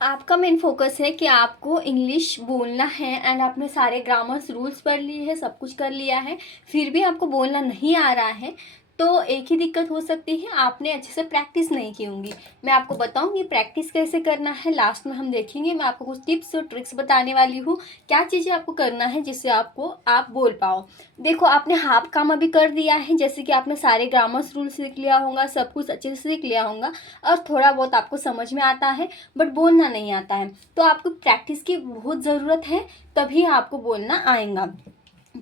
आपका main focus है कि आपको इंग्लिश बोलना है एंड आपने सारे ग्रामर्स रूल्स पढ़ लिए हैं, सब कुछ कर लिया है, फिर भी आपको बोलना नहीं आ रहा है। तो एक ही दिक्कत हो सकती है, आपने अच्छे से प्रैक्टिस नहीं की होंगी। मैं आपको बताऊंगी प्रैक्टिस कैसे करना है, लास्ट में हम देखेंगे। मैं आपको कुछ टिप्स और ट्रिक्स बताने वाली हूँ, क्या चीज़ें आपको करना है जिससे आप बोल पाओ। देखो, आपने हाफ काम अभी कर दिया है, जैसे कि आपने सारे ग्रामर्स रूल सीख लिया होगा, सब कुछ अच्छे से सीख लिया होगा और थोड़ा बहुत आपको समझ में आता है, बट बोलना नहीं आता है। तो आपको प्रैक्टिस की बहुत ज़रूरत है, तभी आपको बोलना आएगा।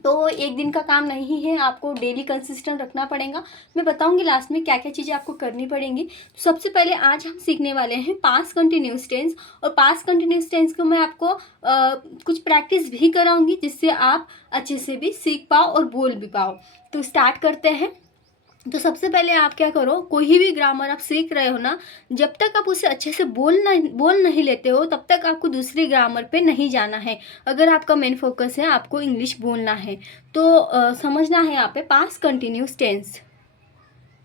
तो एक दिन का काम नहीं है, आपको डेली कंसिस्टेंट रखना पड़ेगा। मैं बताऊंगी लास्ट में क्या क्या चीज़ें आपको करनी पड़ेंगी। तो सबसे पहले आज हम सीखने वाले हैं पास्ट कंटिन्यूस टेंस, और पास्ट कंटिन्यूस टेंस को मैं आपको कुछ प्रैक्टिस भी कराऊंगी, जिससे आप अच्छे से भी सीख पाओ और बोल भी पाओ। तो स्टार्ट करते हैं। तो सबसे पहले आप क्या करो, कोई भी ग्रामर आप सीख रहे हो ना, जब तक आप उसे अच्छे से बोल नहीं लेते हो, तब तक आपको दूसरी ग्रामर पे नहीं जाना है। अगर आपका मेन फोकस है आपको इंग्लिश बोलना है, तो समझना है यहाँ पे past continuous tense,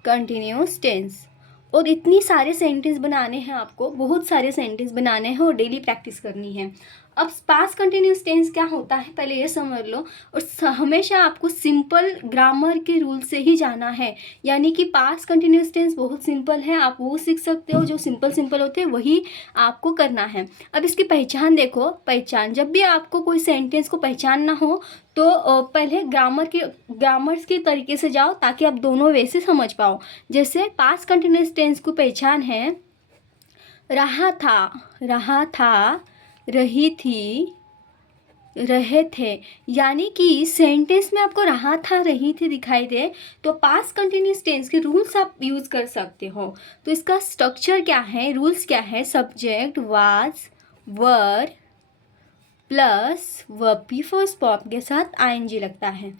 continuous tense. और इतनी सारे सेंटेंस बनाने हैं, आपको बहुत सारे सेंटेंस बनाने हैं और डेली प्रैक्टिस करनी है। अब पास्ट कंटिन्यूस टेंस क्या होता है पहले ये समझ लो। और हमेशा आपको सिंपल ग्रामर के रूल से ही जाना है, यानी कि पास्ट कंटिन्यूस टेंस बहुत सिंपल है, आप वो सीख सकते हो, जो सिंपल सिंपल होते हैं वही आपको करना है। अब इसकी पहचान देखो, पहचान जब भी आपको कोई सेंटेंस को पहचानना हो तो पहले ग्रामर्स के तरीके से जाओ, ताकि आप दोनों वे से समझ पाओ। जैसे पास्ट कंटिन्यूस टेंस को पहचान है, रहा था, रही थी, रहे थे। यानी कि सेंटेंस में आपको रहा था, रही थी दिखाई दे, तो पास्ट कंटिन्यूस टेंस के रूल्स आप यूज कर सकते हो। तो इसका स्ट्रक्चर क्या है, रूल्स क्या है, subject was were plus verb भी फर्स्ट फॉर्म के साथ आईएनजी लगता है।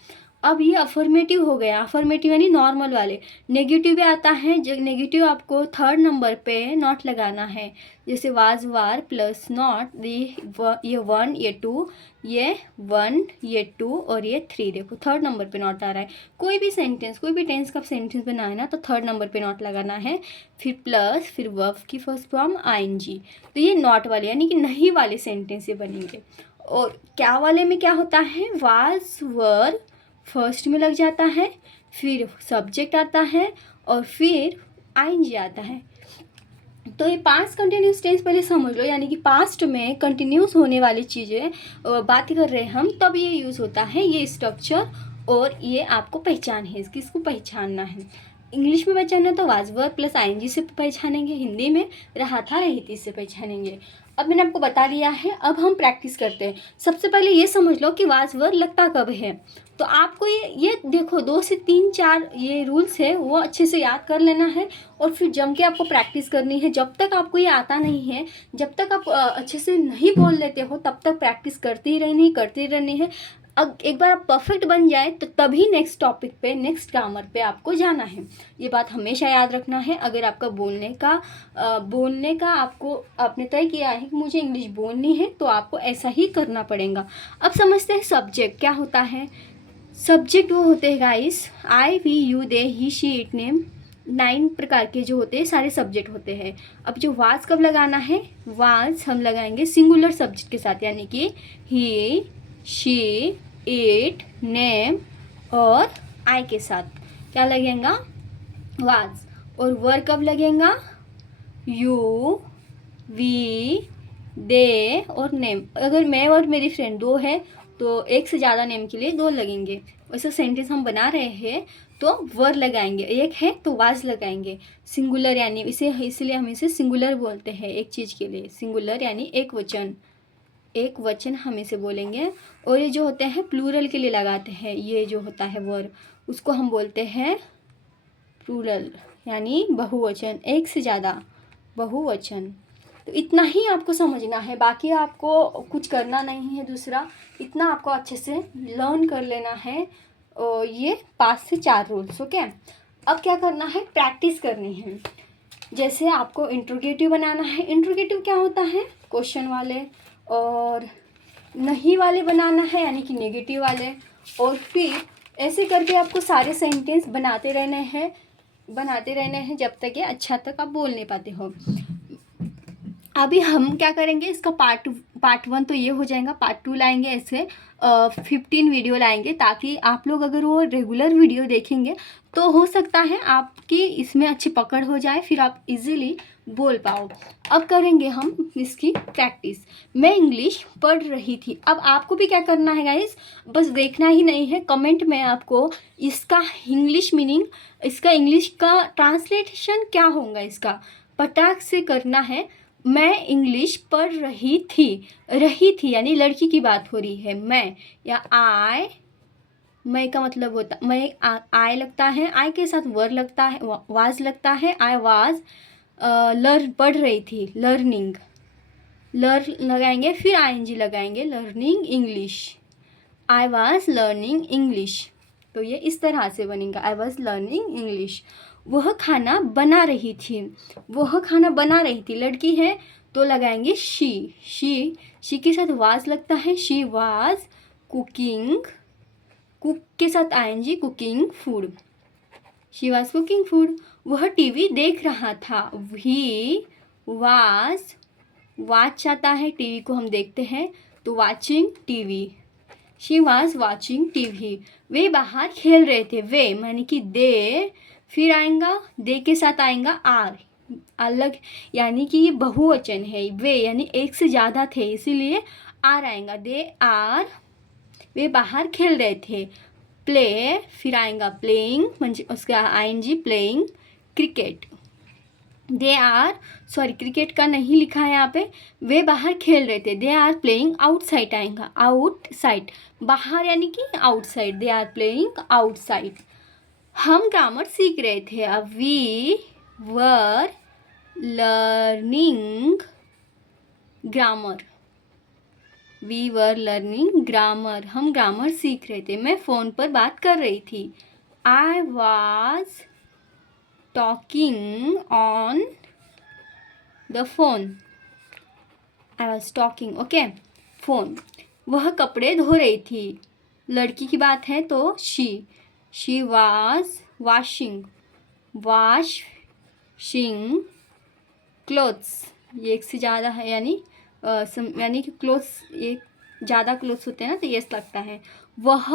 अब ये अफर्मेटिव हो गया, अफर्मेटिव यानी नॉर्मल वाले। नेगेटिव भी आता है, जो नेगेटिव आपको थर्ड नंबर पे नॉट लगाना है, जैसे वाज वार प्लस नॉट, ये वन, ये टू, ये वन, ये टू और ये थ्री। देखो थर्ड नंबर पे नॉट आ रहा है। कोई भी सेंटेंस, कोई भी टेंस का सेंटेंस बनाए ना, तो थर्ड नंबर पे नॉट लगाना है, फिर प्लस, फिर वर्ब की फर्स्ट फॉर्म आईएनजी। तो ये नॉट वाले यानी कि नहीं वाले सेंटेंस ये बनेंगे। और क्या वाले में क्या होता है, वाज वर फर्स्ट में लग जाता है, फिर सब्जेक्ट आता है और फिर आईएनजी आता है। तो ये पास्ट कंटिन्यूस टेंस पहले समझ लो, यानी कि पास्ट में कंटिन्यूस होने वाली चीज़ें बात कर रहे हैं हम, तब ये यूज़ होता है, ये स्ट्रक्चर। और ये आपको पहचान है इसकी, इसको पहचानना है। इंग्लिश में पहचानना तो वाज वर प्लस आईएनजी से पहचानेंगे, हिंदी में रहा था, रही थी से पहचानेंगे। अब मैंने आपको बता दिया है, अब हम प्रैक्टिस करते हैं। सबसे पहले ये समझ लो कि वाज वर लगता कब है। तो आपको ये देखो 2 से 3 4 ये रूल्स है, वो अच्छे से याद कर लेना है और फिर जम के आपको प्रैक्टिस करनी है। जब तक आपको ये आता नहीं है, जब तक आप अच्छे से नहीं बोल लेते हो, तब तक प्रैक्टिस करती रहनी है। अब एक बार आप परफेक्ट बन जाए तो तभी नेक्स्ट टॉपिक पे, नेक्स्ट ग्रामर पे आपको जाना है। ये बात हमेशा याद रखना है। अगर आपका बोलने का आपने तय किया है कि मुझे इंग्लिश बोलनी है, तो आपको ऐसा ही करना पड़ेगा। अब समझते हैं सब्जेक्ट क्या होता है। सब्जेक्ट वो होते हैं guys, I we you they he she it name, 9 प्रकार के जो होते हैं सारे सब्जेक्ट होते हैं। अब जो वाज कब लगाना है, वाज हम लगाएंगे सिंगुलर सब्जेक्ट के साथ, यानी कि ही, शी, इट, नेम और आई के साथ क्या लगेगा, वाज। और वर कब लगेगा, यू, वी, दे और नेम। अगर मैं और मेरी फ्रेंड 2 है तो एक से ज़्यादा नेम के लिए 2 लगेंगे। वैसे सेंटेंस हम बना रहे हैं तो वर लगाएंगे, एक है तो वाज लगाएंगे। सिंगुलर यानी इसलिए हम इसे सिंगुलर बोलते हैं, एक चीज़ के लिए सिंगुलर यानी एक वचन हम इसे बोलेंगे। और ये जो होते हैं प्लूरल के लिए लगाते हैं, ये जो होता है वर, उसको हम बोलते हैं प्लूरल यानी बहुवचन, एक से ज़्यादा बहुवचन। तो इतना ही आपको समझना है, बाकी आपको कुछ करना नहीं है दूसरा, इतना आपको अच्छे से लर्न कर लेना है। और ये 5 से 4 रूल्स, ओके। अब क्या करना है, प्रैक्टिस करनी है। जैसे आपको इंट्रोगेटिव बनाना है। इंट्रोगेटिव क्या होता है, क्वेश्चन वाले, और नहीं वाले बनाना है यानी कि नेगेटिव वाले। और फिर ऐसे करके आपको सारे सेंटेंस बनाते रहने हैं जब तक ये अच्छा तक आप बोल नहीं पाते हो। अभी हम क्या करेंगे, इसका पार्ट 1 तो ये हो जाएगा, पार्ट 2 लाएंगे, ऐसे 15 वीडियो लाएंगे, ताकि आप लोग अगर वो रेगुलर वीडियो देखेंगे तो हो सकता है आपकी इसमें अच्छी पकड़ हो जाए, फिर आप इजीली बोल पाओ। अब करेंगे हम इसकी प्रैक्टिस। मैं इंग्लिश पढ़ रही थी। अब आपको भी क्या करना है गाइस, बस देखना ही नहीं है, कमेंट में आपको इसका इंग्लिश मीनिंग, इसका इंग्लिश का ट्रांसलेशन क्या होगा इसका पटाख से करना है। मैं इंग्लिश पढ़ रही थी यानी लड़की की बात हो रही है। मैं या मैं का मतलब होता, मैं आई लगता है, आई के साथ वर लगता है, वाज लगता है, आई वाज पढ़ रही थी, लर्निंग, लगाएंगे, फिर आईएनजी लगाएंगे, learning English, I was learning English. तो ये इस तरह से बनेगा, आई वाज लर्निंग इंग्लिश। वह खाना बना रही थी, वह खाना बना रही थी, लड़की है तो लगाएंगे शी के साथ वाज लगता है, शी वाज कुकिंग, कुक के साथ ING, cooking food, she was cooking food. वह टीवी देख रहा था, ही वाज, वाच आता है, टीवी को हम देखते हैं तो watching TV, she was watching TV. वे बाहर खेल रहे थे, वे यानी कि दे, फिर आएगा दे के साथ आएगा आर, अलग यानी कि ये बहुवचन है, वे यानी एक से ज़्यादा थे इसीलिए आर आएगा, दे आर, वे बाहर खेल रहे थे। प्ले, फिर आएगा प्लेइंग, म्हणजे उसका ING, playing cricket. They are, sorry cricket का नहीं लिखा है यहाँ पे, वे बाहर खेल रहे थे, दे आर प्लेइंग आउटसाइड आएगा, आउटसाइड, बाहर यानी कि outside, they are playing outside. हम ग्रामर सीख रहे थे, अब we were learning grammar, we were learning grammar, हम ग्रामर सीख रहे थे। मैं फ़ोन पर बात कर रही थी, I was talking on the phone, I was talking, okay, phone. वह कपड़े धो रही थी, लड़की की बात है तो शी वॉज वॉशिंग क्लोथ्स, ये एक से ज़्यादा है यानी कि क्लोथ्स, ये ज़्यादा क्लोथ्स होते हैं ना तो ये लगता है। वह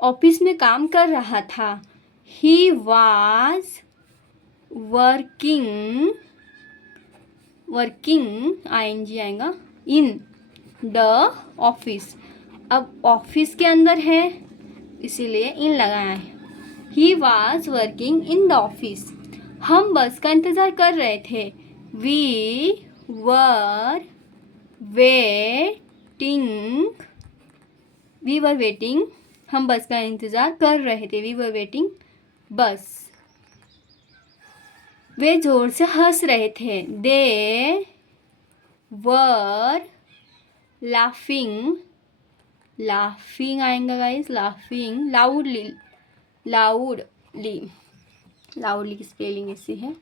ऑफिस में काम कर रहा था, ही वाज वर्किंग आईएनजी आएगा, इन द ऑफिस। अब ऑफिस के अंदर है इसीलिए इन लगाया है, he was working in the office. हम बस का इंतज़ार कर रहे थे, वी वर वेटिंग, हम बस का इंतज़ार कर रहे थे, वी वर वेटिंग बस। वे जोर से हंस रहे थे, दे वर लाफिंग आएगा गाइस, लाफिंग लाउडली की स्पेलिंग ऐसी है,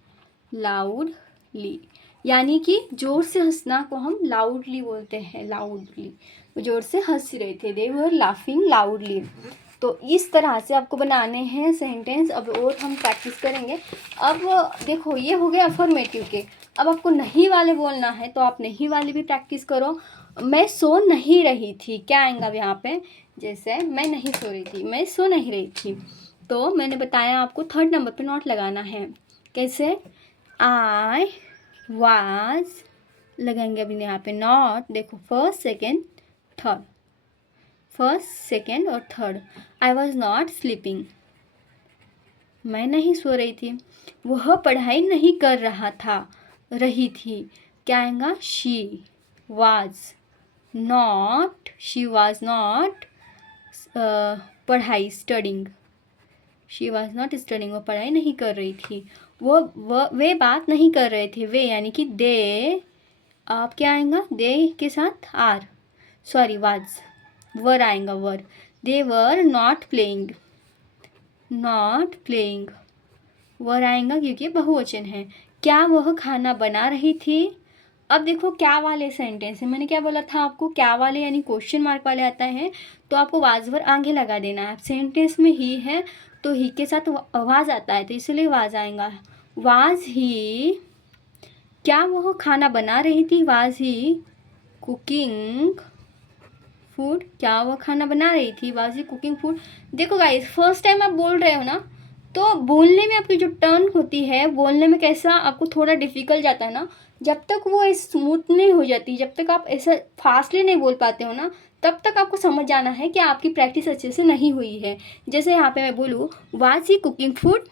लाउडली यानी कि जोर से हंसना को हम लाउडली बोलते हैं, लाउडली, वो जोर से हंस रहे थे, दे वर लाफिंग लाउडली। तो इस तरह से आपको बनाने हैं सेंटेंस। अब और हम प्रैक्टिस करेंगे। अब देखो ये हो गया अफर्मेटिव के, अब आपको नहीं वाले बोलना है तो आप नहीं वाले भी प्रैक्टिस करो। मैं सो नहीं रही थी, क्या आएगा अब यहाँ पे, जैसे मैं नहीं सो रही थी, मैं सो नहीं रही थी, तो मैंने बताया आपको 3rd नंबर पे नॉट लगाना है। कैसे, आई वाज लगाएंगे अभी यहाँ पे नॉट, देखो फर्स्ट सेकेंड और third. I was not sleeping, मैं नहीं सो रही थी। वह पढ़ाई नहीं कर रही थी, क्या आएगा, शी वाज नॉट पढ़ाई, studying, she was not studying, वो पढ़ाई नहीं कर रही थी। वे बात नहीं कर रहे थे, वे यानी कि दे, आप क्या आएगा, दे के साथ आर, सॉरी वाज, वर आएगा वर, दे वर नॉट प्लेइंग, वर आएगा क्योंकि बहुवचन है। क्या वह खाना बना रही थी। अब देखो क्या वाले सेंटेंस है, मैंने क्या बोला था आपको, क्या वाले यानी क्वेश्चन मार्क वाले आता है तो आपको वाज वर आगे लगा देना है। सेंटेंस में ही है तो ही के साथ वाज आता है तो इसलिए वाज आएगा, वाज ही क्या वह खाना बना रही थी? Was he cooking food? क्या वह खाना बना रही थी? Was he cooking food? देखो गाइस, फर्स्ट टाइम आप बोल रहे हो ना, तो बोलने में आपकी जो टर्न होती है, बोलने में कैसा आपको थोड़ा डिफिकल्ट जाता है ना, जब तक वो स्मूथ नहीं हो जाती, जब तक आप ऐसा फास्टली नहीं बोल पाते हो ना, तब तक आपको समझ जाना है कि आपकी प्रैक्टिस अच्छे से नहीं हुई है। जैसे यहाँ पे मैं बोलूँ, was he cooking food?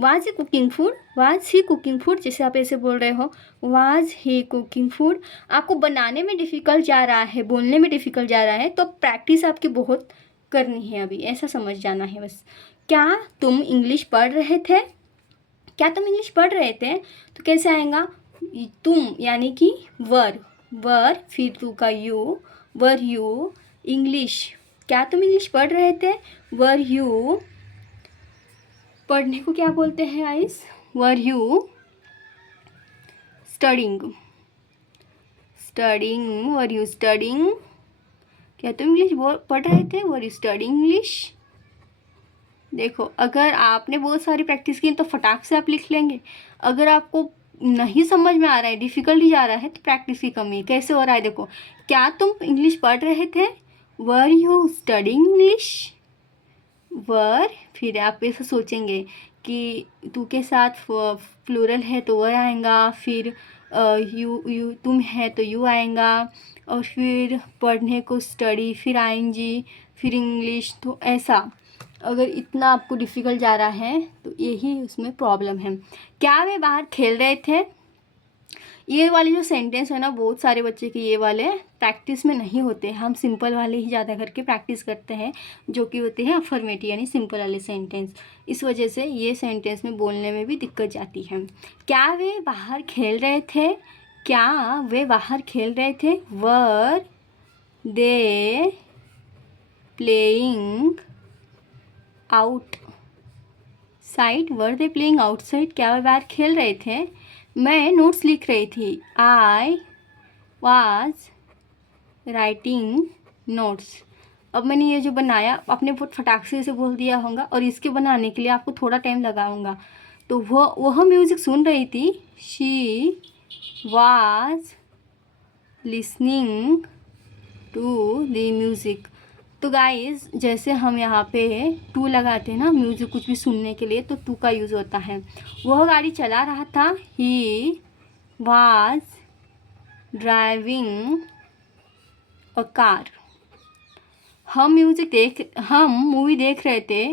Was he cooking food? Was he cooking food? जैसे आप ऐसे बोल रहे हो, वाज ही कुकिंग फूड, आपको बनाने में डिफ़िकल्ट जा रहा है, बोलने में डिफ़िकल्ट जा रहा है, तो प्रैक्टिस आपकी बहुत करनी है अभी, ऐसा समझ जाना है बस। क्या तुम इंग्लिश पढ़ रहे थे? क्या तुम इंग्लिश पढ़ रहे थे? तो कैसे आएगा? तुम यानी कि वर फिर तू का यू, वर यू इंग्लिश? क्या तुम इंग्लिश पढ़ रहे थे? वर यू, पढ़ने को क्या बोलते हैं ice? Were you studying? Studying, were you studying? क्या तुम इंग्लिश पढ़ रहे थे? Were you studying English? देखो, अगर आपने बहुत सारी प्रैक्टिस की तो फटाक से आप लिख लेंगे। अगर आपको नहीं समझ में आ रहा है, डिफ़िकल्ट ही जा रहा है, तो प्रैक्टिस की कमी। कैसे हो रहा है देखो, क्या तुम इंग्लिश पढ़ रहे थे? Were you studying English? Were, फिर आप ऐसे सोचेंगे कि तू के साथ प्लूरल है तो वर आएगा, फिर यू तुम है तो यू आएगा, और फिर पढ़ने को स्टडी, फिर आएंगी, फिर इंग्लिश। तो ऐसा अगर इतना आपको डिफ़िकल्ट जा रहा है तो यही उसमें प्रॉब्लम है। क्या वे बाहर खेल रहे थे? ये वाले जो सेंटेंस है ना, बहुत सारे बच्चे के ये वाले प्रैक्टिस में नहीं होते। हम सिंपल वाले ही ज़्यादा करके प्रैक्टिस करते हैं, जो कि होते हैं अफर्मेटिव यानी सिंपल वाले सेंटेंस। इस वजह से ये सेंटेंस में बोलने में भी दिक्कत जाती है। क्या वे बाहर खेल रहे थे? क्या वे बाहर खेल रहे थे? Were they playing out side? Were they playing outside? क्या वे बाहर खेल रहे थे? मैं नोट्स लिख रही थी। I was writing notes. अब मैंने ये जो बनाया आपने बहुत फटाक से बोल दिया होगा, और इसके बनाने के लिए आपको थोड़ा टाइम लगाऊंगा। तो वह म्यूज़िक सुन रही थी। She was listening to the music. तो गाइस, जैसे हम यहाँ पे टू लगाते हैं ना म्यूज़िक कुछ भी सुनने के लिए, तो टू का यूज़ होता है। वह गाड़ी चला रहा था। He was driving a car. हम मूवी देख रहे थे।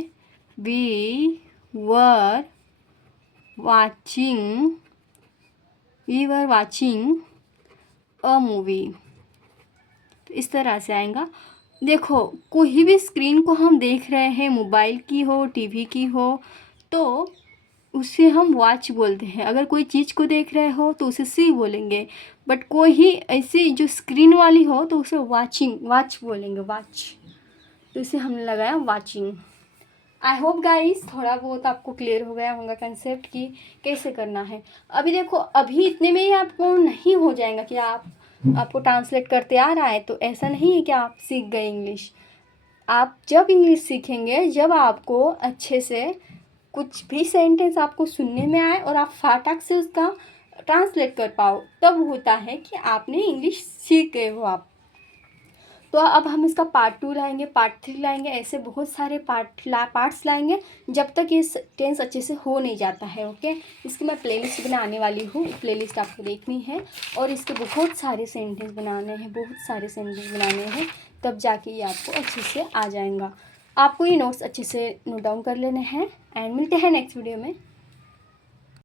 We were watching a movie. तो इस तरह से आएगा। देखो, कोई भी स्क्रीन को हम देख रहे हैं, मोबाइल की हो, टीवी की हो, तो उसे हम वॉच बोलते हैं। अगर कोई चीज़ को देख रहे हो तो उसे सी बोलेंगे, बट कोई ही ऐसी जो स्क्रीन वाली हो तो उसे वॉच बोलेंगे, वॉच। तो इसे हमने लगाया वॉचिंग। आई होप गाइस थोड़ा बहुत आपको क्लियर हो गया होगा कंसेप्ट कि कैसे करना है। अभी देखो, अभी इतने में ही आपको नहीं हो जाएगा कि आपको ट्रांसलेट करते आ रहा है, तो ऐसा नहीं है कि आप सीख गए इंग्लिश। आप जब इंग्लिश सीखेंगे, जब आपको अच्छे से कुछ भी सेंटेंस आपको सुनने में आए और आप फाटक से उसका ट्रांसलेट कर पाओ, तब होता है कि आपने इंग्लिश सीख गए हो आप। तो अब हम इसका पार्ट 2 लाएंगे, पार्ट 3 लाएंगे, ऐसे बहुत सारे पार्ट्स लाएंगे जब तक ये टेंस अच्छे से हो नहीं जाता है। ओके, इसकी मैं प्लेलिस्ट बनाने वाली हूँ, प्लेलिस्ट आपको देखनी है, और इसके बहुत सारे सेंटेंस बनाने हैं, तब जाके ये आपको अच्छे से आ जाएगा। आपको ये नोट्स अच्छे से नोट डाउन कर लेने हैं, एंड मिलते हैं नेक्स्ट वीडियो में।